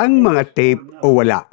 ang mga tape o wala.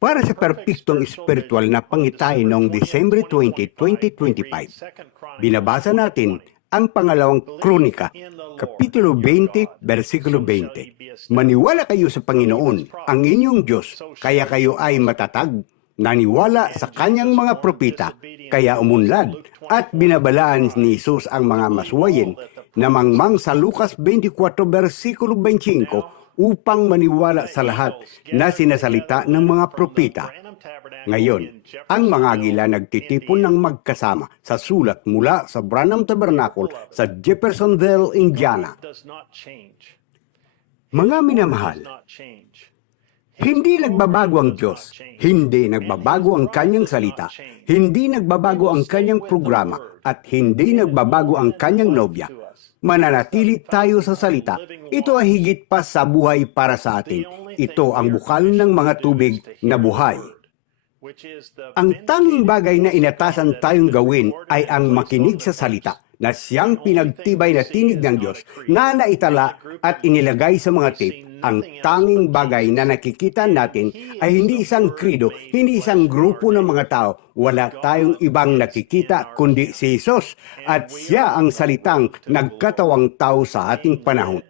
Para sa perpektong espiritual na pangitain noong December 20, 2025, binabasa natin ang pangalawang Kronika, Kapitulo 20, versikulo 20. Maniwala kayo sa Panginoon, ang inyong Diyos, kaya kayo ay matatag. Naniwala sa kanyang mga propita, kaya umunlad, at binabalaan ni Jesus ang mga maswayin, na mangmang sa Lucas 24, versikulo 25, upang maniwala sa lahat na sinasalita ng mga propita. Ngayon, ang mga agila nagtitipon ng magkasama sa sulat mula sa Branham Tabernacle sa Jeffersonville, Indiana. Mga minamahal, hindi nagbabago ang Diyos, hindi nagbabago ang kanyang salita, hindi nagbabago ang kanyang programa, at hindi nagbabago ang kanyang nobya. Mananatili tayo sa salita. Ito ay higit pa sa buhay para sa atin. Ito ang bukal ng mga tubig na buhay. Ang tanging bagay na inatasan tayong gawin ay ang makinig sa salita na siyang pinagtibay na tinig ng Diyos na naitala at inilagay sa mga tape. Ang tanging bagay na nakikita natin ay hindi isang krido, hindi isang grupo ng mga tao. Wala tayong ibang nakikita kundi si Jesus at siya ang salitang nagkatawang tao sa ating panahon.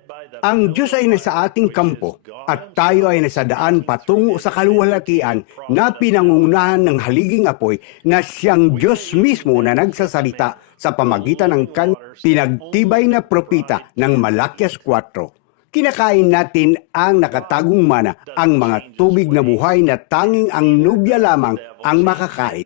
Ang Diyos ay nasa ating kampo at tayo ay nasa daan patungo sa kaluwalhatian na pinangungunahan ng haliging apoy na siyang Diyos mismo na nagsasalita sa pamagitan ng pinagtibay na propita ng Malakias 4. Kinakain natin ang nakatagong mana, ang mga tubig na buhay na tanging ang nubya lamang ang makakain.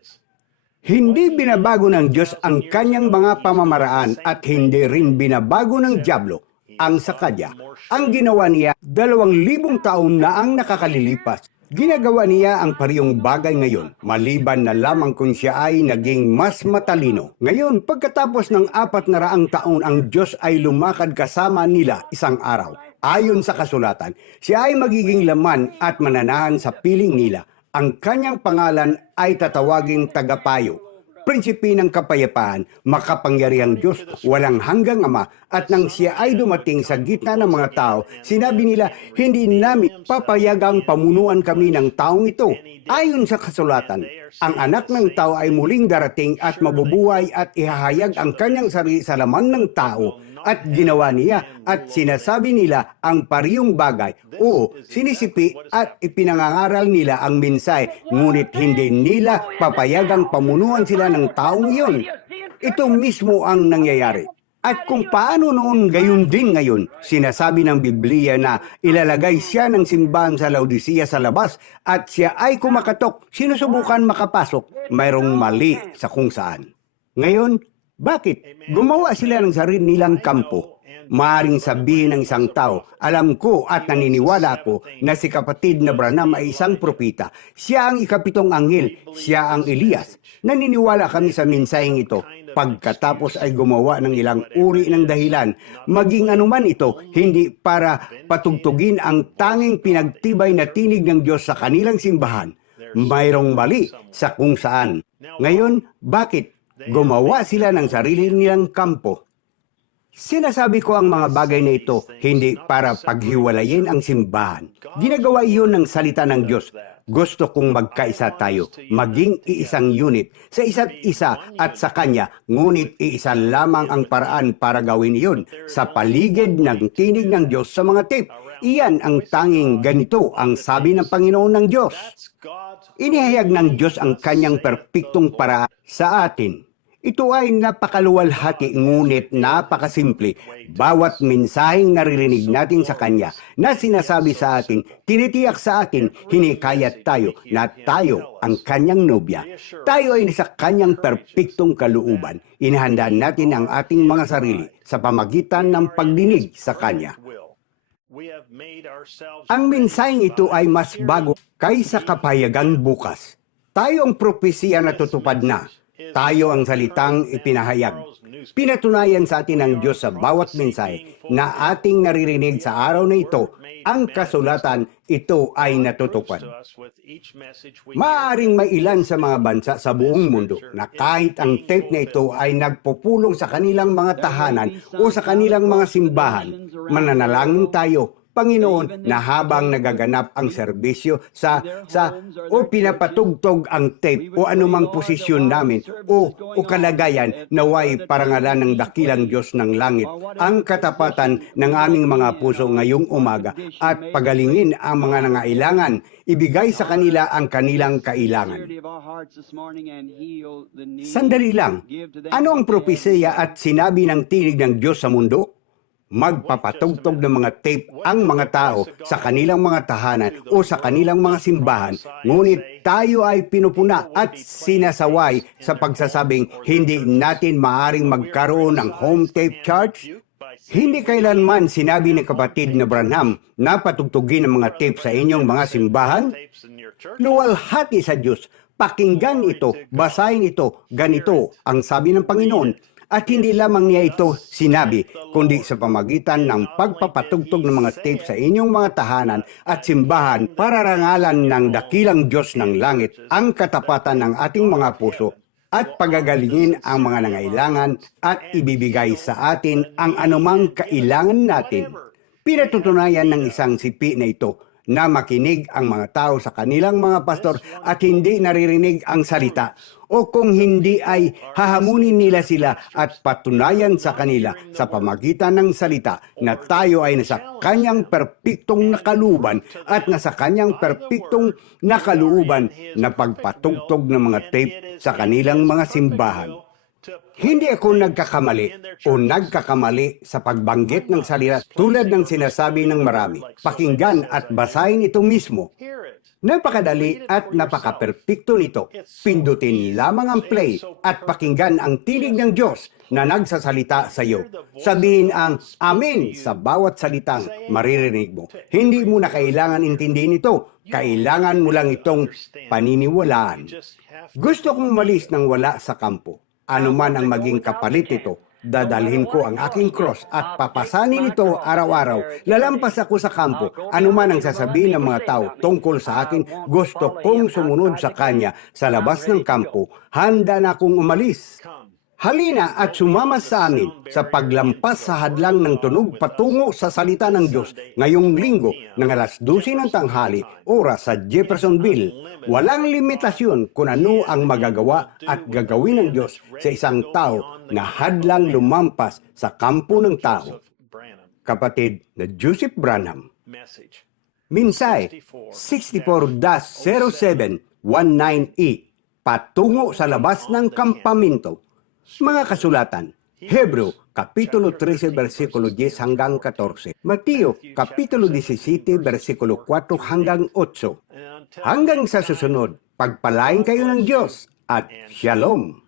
Hindi binabago ng Diyos ang kanyang mga pamamaraan at hindi rin binabago ng dyablo ang sakadya. Ang ginawa niya 2,000 taon na ang nakakalilipas. Ginagawa niya ang parehong bagay ngayon, maliban na lamang kung siya ay naging mas matalino. Ngayon, pagkatapos ng 400 taon, ang Diyos ay lumakad kasama nila isang araw. Ayon sa kasulatan, siya ay magiging laman at mananahan sa piling nila. Ang kanyang pangalan ay tatawaging tagapayo, prinsipe ng kapayapaan, makapangyarihang Diyos, walang hanggang Ama, at nang siya ay dumating sa gitna ng mga tao, sinabi nila, hindi namin papayagang pamunuan kami ng taong ito. Ayon sa kasulatan, ang anak ng tao ay muling darating at mabubuhay at ihahayag ang kanyang sarili sa laman ng tao. At ginawa niya at sinasabi nila ang parehong bagay. Oo, sinisipi at ipinangangaral nila ang mensahe, ngunit hindi nila papayagang pamunuan sila ng taong iyon. Ito mismo ang nangyayari. At kung paano noon gayon din ngayon, sinasabi ng Biblia na ilalagay siya ng simbahan sa Laodicea sa labas at siya ay kumakatok, sinusubukan makapasok, mayroong mali sa kung saan. Ngayon, bakit? Gumawa sila ng sarili nilang kampo. Maaring sabihin ng isang tao, alam ko at naniniwala ako na si kapatid na Branham ay isang propita. Siya ang ikapitong anghel, siya ang Elias. Naniniwala kami sa mensaheng ito. Pagkatapos ay gumawa ng ilang uri ng dahilan, maging anuman ito, hindi para patugtugin ang tanging pinagtibay na tinig ng Diyos sa kanilang simbahan. Mayroong mali sa kung saan. Ngayon, bakit? Gumawa sila ng sarili nilang kampo. Sinasabi ko ang mga bagay na ito hindi para paghiwalayin ang simbahan. Ginagawa iyon ng salita ng Diyos. Gusto kong magkaisa tayo, maging iisang unit sa isa't isa at sa Kanya, ngunit iisa lamang ang paraan para gawin iyon sa paligid ng tinig ng Diyos sa mga tape. Iyan ang tanging ganito ang sabi ng Panginoon ng Diyos. Inihayag ng Diyos ang Kanyang perpektong paraan sa atin. Ito ay napakaluwalhati ngunit napakasimple. Bawat mensaheng naririnig natin sa Kanya na sinasabi sa atin, tinitiyak sa atin, hinikayat tayo na tayo ang Kanyang nobya. Tayo ay nasa Kanyang perpektong kalooban. Inahandaan natin ang ating mga sarili sa pamagitan ng pagdinig sa Kanya. Ang mensaheng ito ay mas bago kaysa kapayagang bukas. Tayo ang propesiya na tutupad na. Tayo ang salitang ipinahayag. Pinatunayan sa atin ng Diyos sa bawat mensahe na ating naririnig sa araw na ito, ang kasulatan ito ay natutupad. Maaaring may ilan sa mga bansa sa buong mundo na kahit ang tape na ito ay nagpupulong sa kanilang mga tahanan o sa kanilang mga simbahan, mananalangin tayo Panginoon na habang nagaganap ang serbisyo o pinapatugtog ang tape o anumang posisyon namin o kalagayan, naway parangalan ng dakilang Diyos ng langit ang katapatan ng aming mga puso ngayong umaga at pagalingin ang mga nangailangan, ibigay sa kanila ang kanilang kailangan. Sandali lang, ano ang propesiya at sinabi ng tinig ng Diyos sa mundo? Magpapatugtog ng mga tape ang mga tao sa kanilang mga tahanan o sa kanilang mga simbahan, ngunit tayo ay pinupuna at sinasaway sa pagsasabing hindi natin maaring magkaroon ng home tape church. Hindi kailanman sinabi ni kapatid na Branham na patugtugin ang mga tape sa inyong mga simbahan. Luwalhati sa Diyos, pakinggan ito, basahin ito, ganito ang sabi ng Panginoon. At hindi lamang niya ito sinabi, kundi sa pamagitan ng pagpapatugtog ng mga tape sa inyong mga tahanan at simbahan para rangalan ng dakilang Diyos ng langit ang katapatan ng ating mga puso at pagagalingin ang mga nangailangan at ibibigay sa atin ang anumang kailangan natin. Pinatutunayan ng isang sipi na ito na makinig ang mga tao sa kanilang mga pastor at hindi naririnig ang salita, o kung hindi ay hahamunin nila sila at patunayan sa kanila sa pamagitan ng salita na tayo ay nasa kanyang perpektong nakaluban at nasa kanyang perpektong nakaluuban na pagpatugtog ng mga tape sa kanilang mga simbahan. Hindi ako nagkakamali sa pagbanggit ng salita tulad ng sinasabi ng marami. Pakinggan at basahin ito mismo. Napakadali at napakaperpekto nito. Pindutin lamang ang play at pakinggan ang tinig ng Diyos na nagsasalita sa iyo. Sabihin ang Amen sa bawat salitang maririnig mo. Hindi mo na kailangan intindihin ito. Kailangan mo lang itong paniniwalaan. Gusto kong umalis ng wala sa kampo. Ano man ang maging kapalit ito, dadalhin ko ang aking cross at papasanin ito araw-araw. Lalampas ako sa kampo. Ano man ang sasabihin ng mga tao tungkol sa akin, gusto kong sumunod sa kanya sa labas ng kampo. Handa na akong umalis. Halina at sumama sa amin sa paglampas sa hadlang ng tunog patungo sa salita ng Diyos ngayong linggo ng alas 12 ng tanghali, oras sa Jeffersonville. Walang limitasyon kung ano ang magagawa at gagawin ng Diyos sa isang tao na hadlang lumampas sa kampo ng tao. Kapatid na Joseph Branham. Minsay 64-07-198 patungo sa labas ng kampamento. Mga kasulatan, Hebreo, Kapitulo 13, versikulo 10 hanggang 14. Mateo, Kapitulo 17, versikulo 4 hanggang 8. Hanggang sa susunod, pagpalain kayo ng Diyos at Shalom.